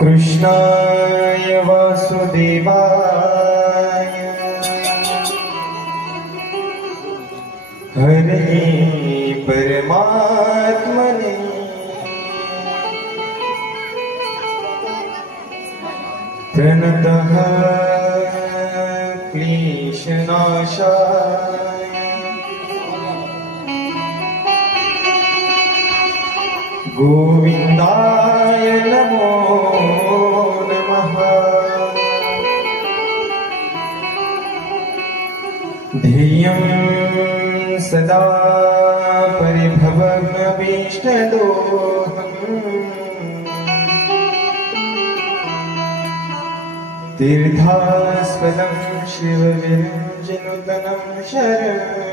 कृष्णाय वासुदेवाय हरे परमात्मने प्रणतः क्लेशनाशाय गोविन्दाय नमो नमः। ध्येयं सदा परिभवग्नभीष्टदोहम् तीर्थास्पदं शिवविरञ्जनुतनं शरणम्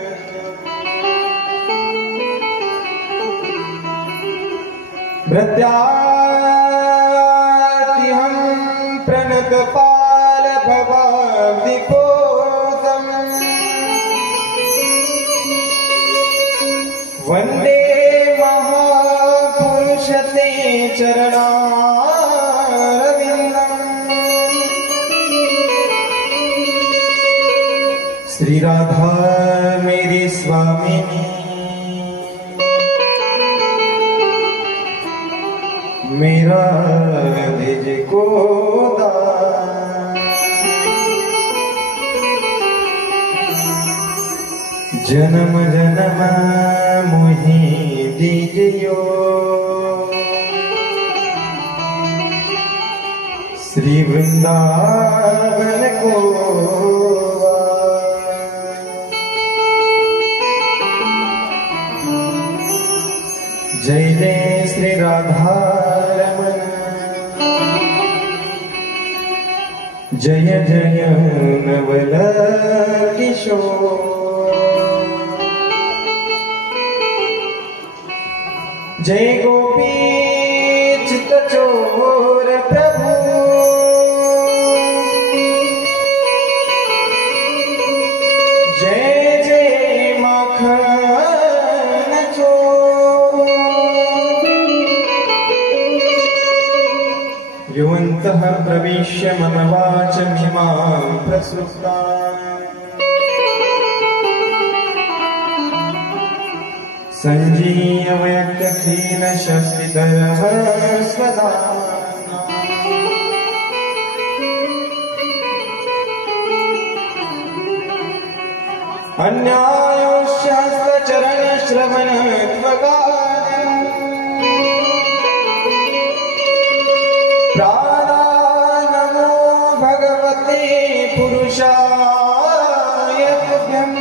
भृत्यातिहं प्रणतपाल भवाब्धिपोतम् वन्दे महापुरुष ते चरणारविन्दम्। श्री राधा मेरी स्वामिनी मेरा निज को दान, जन्म जन्म मोहि दीजियो श्री वृंदावन को। जय जय श्री राधा रमण, जय जय नवल किशोर। जय गोपी चित्त चोर प्रभु, जय जय माखन चोर। योऽन्तः प्रविश्य मम वाचमिमां प्रसुप्तान् सञ्जीवयत्यखिल शक्तिधरः स्वदा। अन्यायोश्च हस्तचरणश्रवण त्वगादम् प्राणानमो भगवते पुरुषाय तुभ्यम्।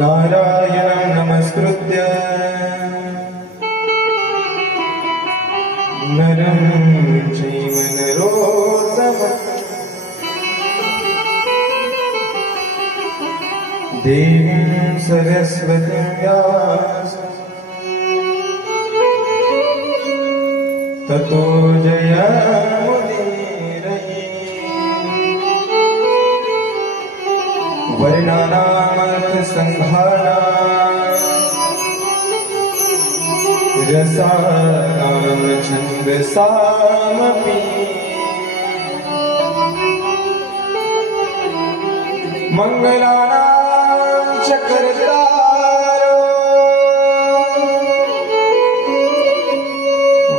नारायणं नमस्कृत्य नरं चैव नरोत्तमं देवीं सरस्वतीं व्यासं ततो जयमुदीरये। वर्णानामर्थसङ्घानां रसानां छन्दसामपि मङ्गलानां च कर्तारो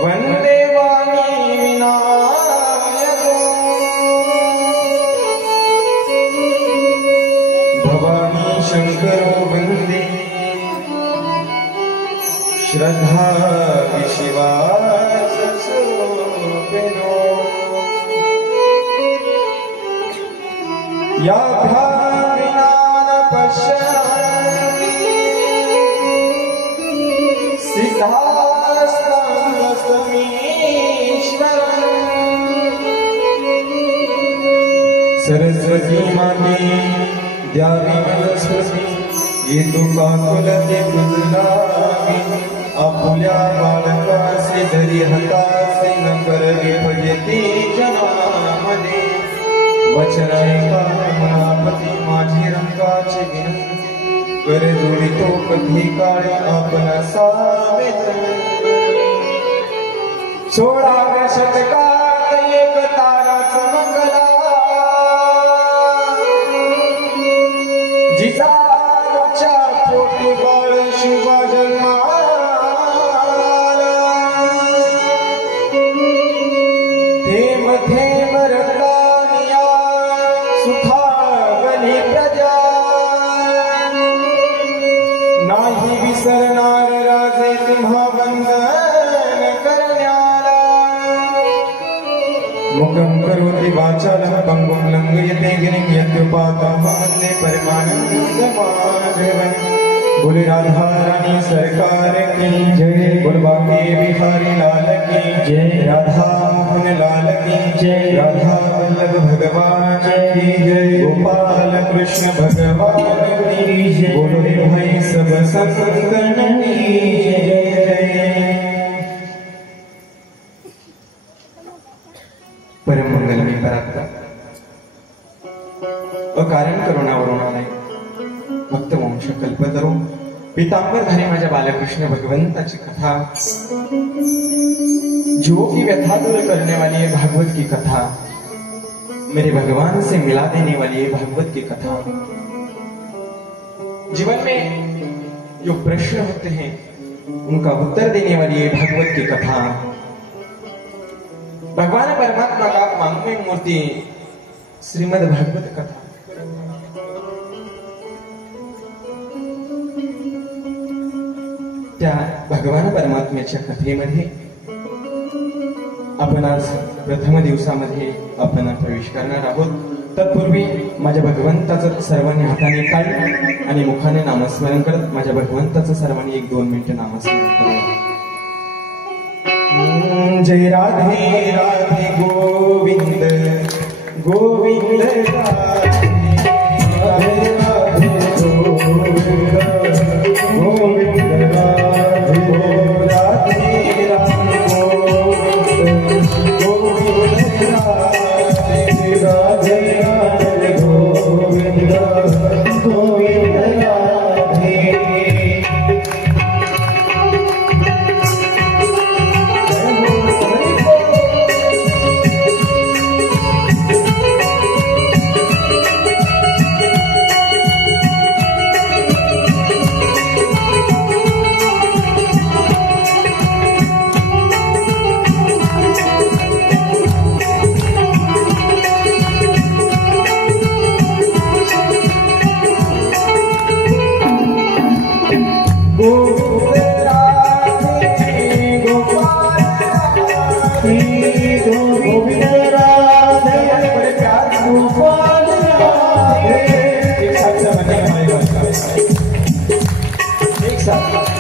वन्दे वाणी विनायको। भवानी शङ्करो वन्दे श्रद्धा विशिवासस्वरूपिणो। याभ्यां विना न पश्यन्ति सिद्धास्तं समीश्वरम्। सरस्वती माते द्यावी वनस्पति ये दुःखाकुलते मृदुलागे। आपुल्या बालकासे धरी हतासे न करवी भजती जनामध्ये। वचनायका मनापती माझी रंगाची विनंती कर जोडितो कधी काळी आपण सावेत 16व्या शतकात एक ताराच मंगला जिजाच्या पोटी बाळ शिवा जन्माला थेंब थेंब रक्तानिया सुखावली प्रजा नाही विसरणार राजे तुम्हा वंदन करण्याला मुखं करोति वाचालं पंगुं लंघयते गिरिं यद्युपातः वन्दे परमानन्दमाधवम् बोल राधा रानी सरकार की जय बोल बांके बिहारी लाल की जय राधा मोहन लाल की जय राधा वल्लभ भगवान की जय गोपाल कृष्ण भगवान की जय बोलो रे भाई सब संतन की जय। परम मंगलमय परात्पर अकारण करुणावरून आलाय भक्त वंश कल्पतरू पीतांबरधारी माझ्या बालकृष्ण भगवंताची कथा जीवों की व्यथा दूर करने वाली है भागवत की कथा मेरे भगवान से मिला देने वाली है भागवत की कथा। जीवन में जो प्रश्न होते हैं उनका उत्तर देने वाली है भागवत की कथा। भगवान परमात्मा का मांगमय मूर्ति श्रीमद् भागवत कथा त्या भगवान परमात्म्याच्या कथेमध्ये आपण आज प्रथम दिवसामध्ये आपण प्रवेश करणार आहोत। तत्पूर्वी माझ्या भगवंताचं सर्वांनी हाताने ताली आणि मुखाने नामस्मरण करत माझ्या भगवंताचं सर्वांनी 1-2 मिनिटं नामस्मरण करूया। जय राधे राधे गोविंद गोविंद राधे राधे गोविंद गोविंद राधे राधे राधे गोविंद गोविंद राधे राधे राधे गोविंद गोविंद राधे।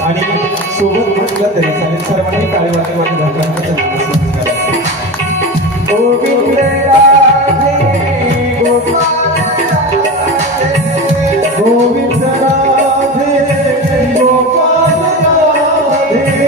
आणि सोबत म्हटलं तरी चालेल सर्वांनी टाळीवाजवून भगवंताचं नामस्मरण करायचं। गोविंद राधे गोपाल राधे गोविंद राधे गोपाल राधे